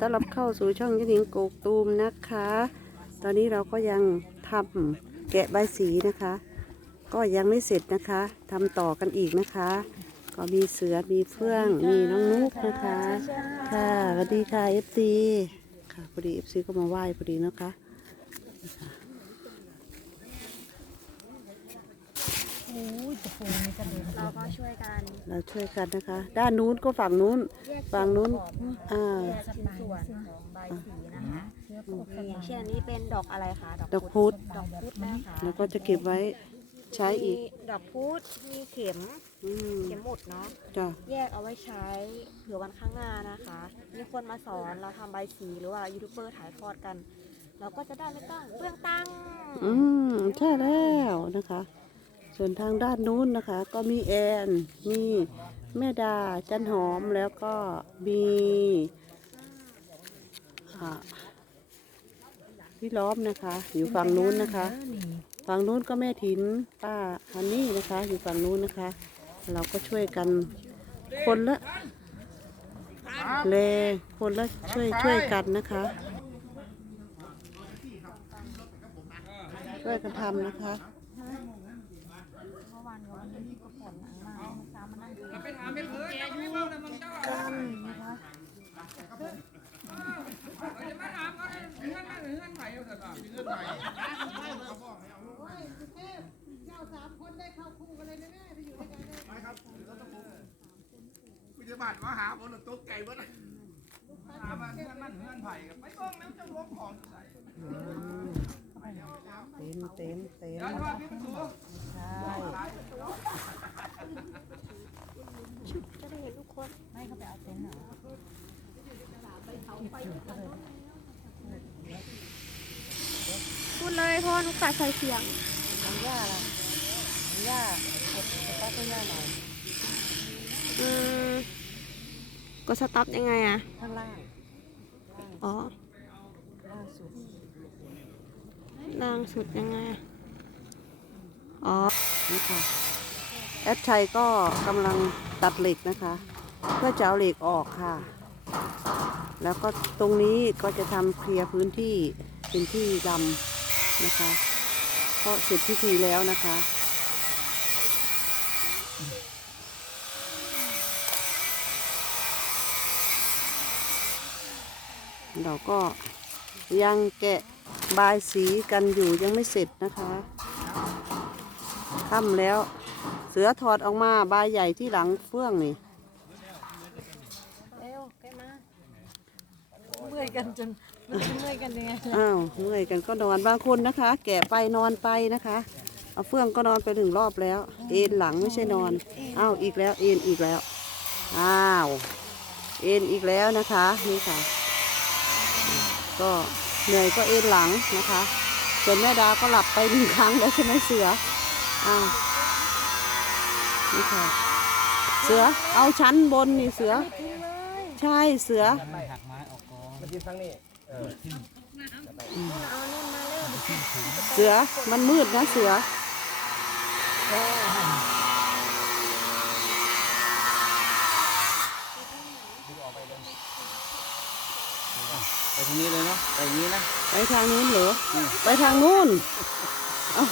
ต้อนรับเข้าสู่ช่องยะหนิงโกกตูมนะคะ ตอนนี้เราก็ยังทำแกะใบสีนะคะ ก็ยังไม่เสร็จนะคะทำต่อกันอีกนะคะ ก็มีเสือมีเฟื่องมีน้องนุกนะคะ ค่ะสวัสดีค่ะเอฟซีค่ะพอดีเอฟซีก็มาไหว้พอดีนะคะ เราก็ช่วยกันเราช่วยกันนะคะ ด้านนู้นก็ฝั่งนู้น ฝั่งนู้นอ่าชิ้นส่วนของใบสีนะคะอย่างเช่นอันนี้เป็นดอกอะไรคะดอกพุธดอกพุธนะคะแล้วก็จะเก็บไว้ใช้อีกมีดอกพุธมีเข็มอืมเข็มหมุดเนาะจ้ะแยกเอาไว้ใช้เผื่อวันข้างหน้านะคะ มีคนมาสอนเราทำใบสีหรือว่ายูทูบเบอร์ถ่ายทอดกัน เราก็จะได้ไม่ต้องเปลืองตังค์อืมใช่แล้วนะคะ ส่วนทางด้านนู้นนะคะ ก็มีแอนมีแม่ดาจันหอมแล้วก็มีพี่ล้อมนะคะ อยู่ฝั่งนู้นนะคะ ฝั่งนู้นก็แม่ถินป้าฮันนี่นะคะ อยู่ฝั่งนู้นนะคะ เราก็ช่วยกันคนละเลคนละช่วยช่วยกันนะคะช่วยกันทำนะคะ กูจะบาดมาหาคนตกไก่เบิ้ลหามาเงื่อนมันเงื่อนไผ่กับไปบ้องแล้วจะล้วงของใส่เต็มเต็มเต็มเดี๋ยวว่าพี่ประตู จะได้เห็นทุกคน พูดเลยเพราะว่านุกตาใส่เสียงย่าล่ะย่าเก็บสต๊อกให้ย่าหน่อยอืมกดสต็อปยังไงอะข้างล่าง อ๋อ ล่างสุด ล่างสุดยังไงอะอ๋อ นี่ค่ะ แอดชัยก็กำลังตัดเหล็กนะคะ เพื่อจะเอาเหล็กออกค่ะ แล้วก็ตรงนี้ก็จะทำเคลียร์พื้นที่เป็นที่ดำนะคะ เพราะเสร็จพิธีแล้วนะคะเราก็ยังแกะบายสีกันอยู่ยังไม่เสร็จนะคะค่ำแล้ว เสือถอดออกมาบายใหญ่ที่หลังเฟื่องนี่ เร็วใกล้มา เมื่อย กันจนมันจะเมื่อยกันยังไงอ้าวเมื่อยกันก็นอนบางคนนะคะ แกะไปนอนไปนะคะเอาเฟื่องก็นอนไปถึงรอบแล้ว เอ็นหลังไม่ใช่นอนอ้าวอีกแล้วเอ็นอีกแล้วอ้าวเอ็นอีกแล้วนะคะนี่ค่ะ ก็เหนื่อยก็เอ็นหลังนะคะส่วนแม่ดาก็หลับไปหนึ่งครั้งแล้วใช่ไหมเสืออ้าวนี่ค่ะ เสือเอาชั้นบนนี่เสือ ใช่เสือ มากินทั้งนี้เสือมันมืดนะเสือไปทางนี้เลยเนาะไปอย่างนี้นะไปทางนู้นเหรอไปทางนู้นอ๋อ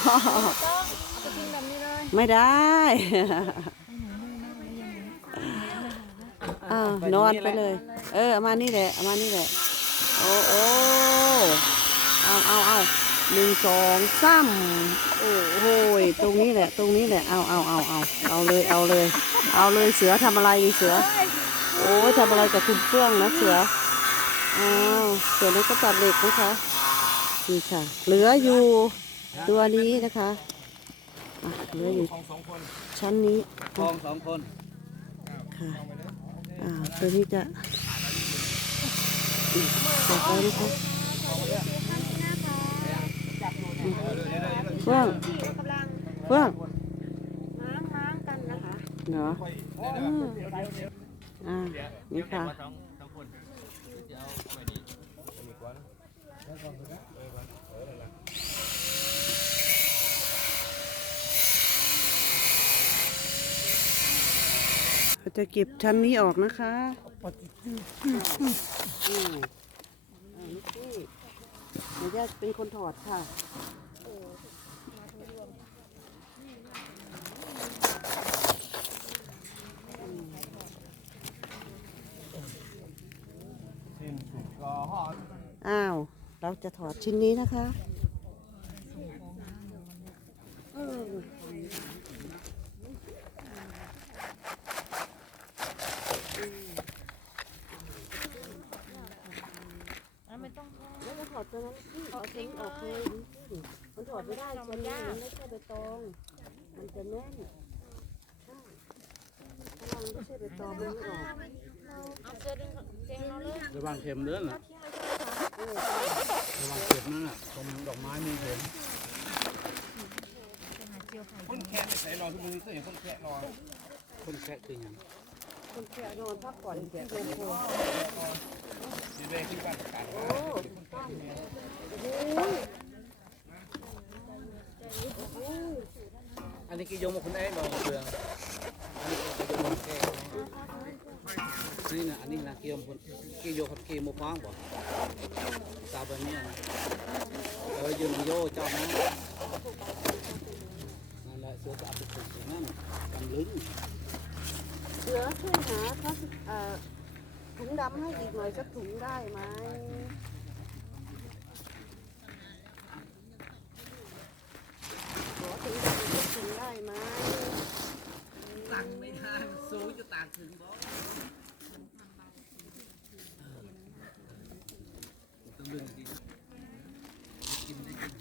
ไม่ได้อ้าวนอนไปเลย เออเอามานี่แหละเอามานี่แหละ โอ้โอ้เอาเอาเอาหนึ่งสองสามโอ้โหตรงนี้แหละ ตรงนี้แหละ เอาเอาเอาเอาเอาเลย เอาเลย เอาเลย เสือทำอะไรนี่เสือ โอ้ยทำอะไรกับคุณเฟื่องนะเสือ อ้าวส่วนนี้ก็ตัดเหล็กนะคะ นี่ค่ะ เหลืออยู่ตัวนี้นะคะอะเหลืออยู่ชั้นนี้ ทองสองคน ค่ะ อ่า ตัวนี้จะ เฟื่องที่เรากำลังเฟื่องม้างม้างกันนะคะเนาะอืมอ่านี่ค่ะสองสองคนจะเอาไปดีเราจะเก็บชั้นนี้ออกนะคะ ปฏิจืดจืดจืดอืมอ่าลูกพี่เดี๋ยวจะเป็นคนถอดค่ะ อ้าว เราจะถอดชิ้นนี้นะคะ เอาทิ้งออกเลยมันถอดไม่ได้ตัวนี้มันไม่ใช่ใบตอง มันจะแน่นใช่ถ้าเราไม่ใช่ใบตองมันไม่ออกเอาเสื้อดึงเจงเราเลยระวังเข็มเด้อน่ะทิ้งน่ะระวังเข็มนั่นน่ะตรงดอกไม้มีเข็มคนแค่ใส่รอทุกมือเคยเห็นคนแค่รอคนแค่คือยัง คนแก่นอนพักผ่อนที่โรงโพดีเวที่บ้านกันโอ้อันนี้กี่โยมคุณเอ้บอกเรืองอันนี้กี่โยมแก่นี่นะอันนี้นะกี่โยมคุณกี่โยมกับกี่โมฟ้องบ่สาวแบบนี้นะเออยืนโยเจ้านะนั่นแหละเสือจะเอาไปฝึกอย่างนั้นกำลึง เสือช่วยหาพลาสติกเอ่อถุงดำให้อีกหน่อยสักถุงได้ไหมขอถุงดำอีกสักถุงได้ไหมตังไม่ทันสูงจะตังถึงบ่ต้องดึงดีกินได้กิน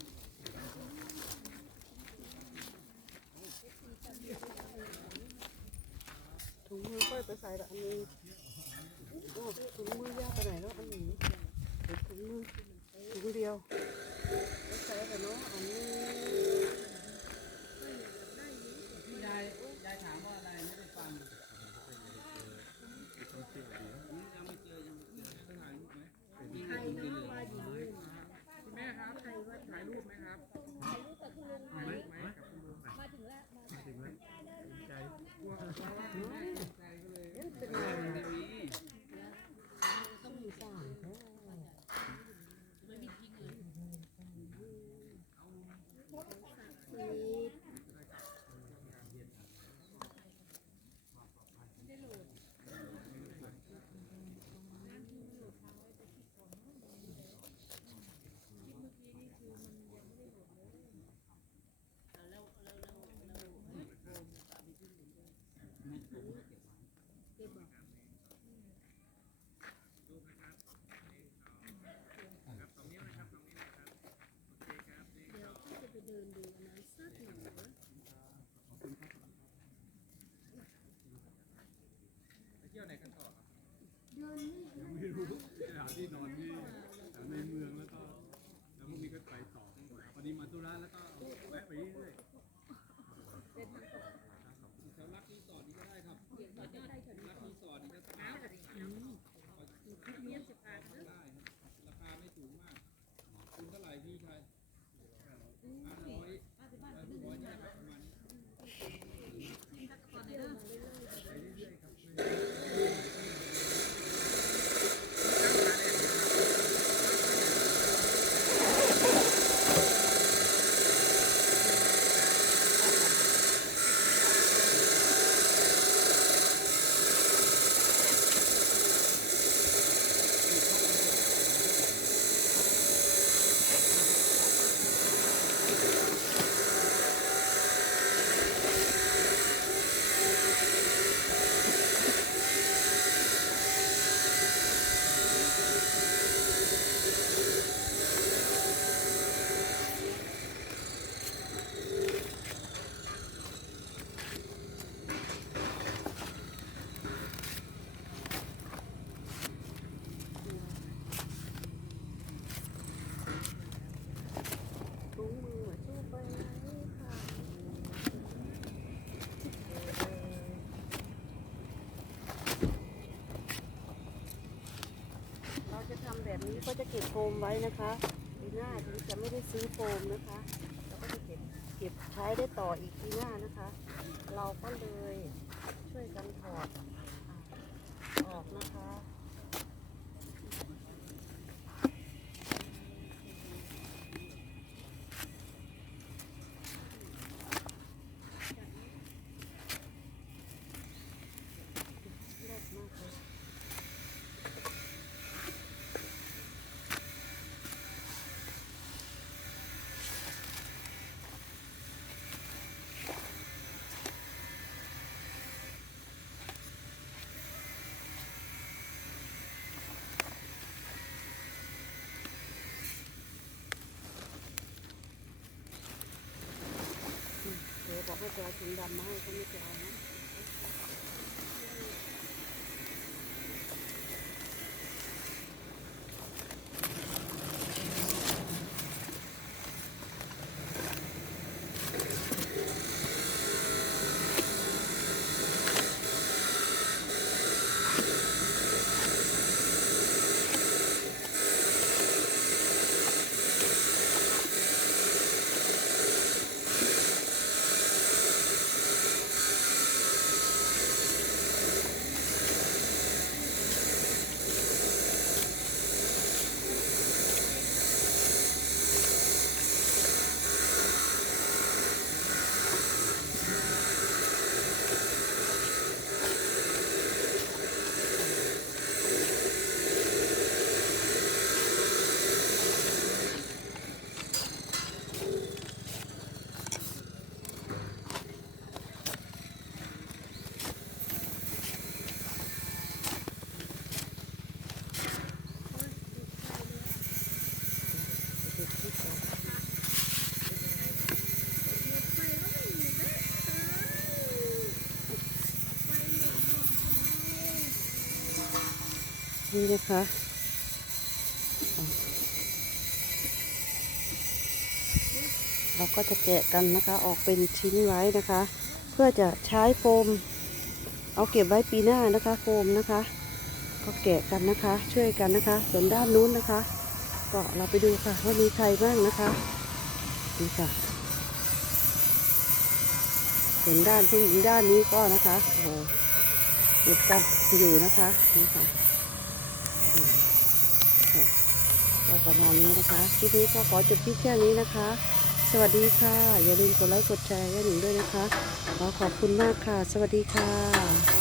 ถุงมือค่อยไป ใส่ละอันนี้โอ้ถุงมือยากไปไหนแล้วอันนี้ถุงมือถุงเดียวไปใส่แต่เนาะอันนี้ ยายยายถามว่าอะไรไม่ได้ฟัง แม่ครับถ่ายรูปไหมครับถ่ายรูปกับคุณลุงไหมไหมกับคุณลุงมาถึงแล้วมาถึงแล้วใจกลัวกลัวว่าคุณแม่ตกใจก็เลยเป็นไง เดินดูนะสักหน่อยเที่ยวไหนกันต่อครับยังไม่รู้หาที่นอนที่ในเมืองแล้วก็ แล้วพรุ่งนี้ก็ไปต่อพอดีมาธุระแล้วก็แวะไปเรื่อยๆแถวรักรีสอร์ทนี่ก็ได้ครับรักรีสอร์ทนี่ก็สบายได้ครับราคาไม่สูงมากคุณเท่าไหร่พี่ชายห้าร้อยห้าสิบร้อยนี่แหละครับประมาณนี้ ถุงมือมาชูไปไหนค่ะเราจะทำแบบนี้ก็จะ เก็บโฟมไว้นะคะปีหน้าถึงจะไม่ได้ซื้อโฟมนะคะ เราก็จะเก็บเก็บใช้ได้ต่ออีกปีหน้านะคะ เราก็เลยช่วยกันถอดออกนะคะ จะเอาถุงดำมาให้เขาไม่เจอา นี่นะคะเราก็จะแกะกันนะคะออกเป็นชิ้นไว้นะคะ เพื่อจะใช้โฟม เอาเก็บไว้ปีหน้านะคะโฟมนะคะ ก็แกะกันนะคะ ช่วยกันนะคะ ส่วนด้านนู้นนะคะ ก็เราไปดูค่ะว่ามีใครบ้างนะคะนี่ค่ะส่วนด้านผู้หญิงด้านนี้ก็นะคะโอ้โหเก็บกันอยู่นะคะนี่ค่ะก็ ประมาณนี้นะคะ คลิปนี้ก็ขอจบที่แค่นี้นะคะ สวัสดีค่ะ อย่าลืมกดไลค์กดแชร์ให้หนึ่งด้วยนะคะ ขอขอบคุณมากค่ะ สวัสดีค่ะ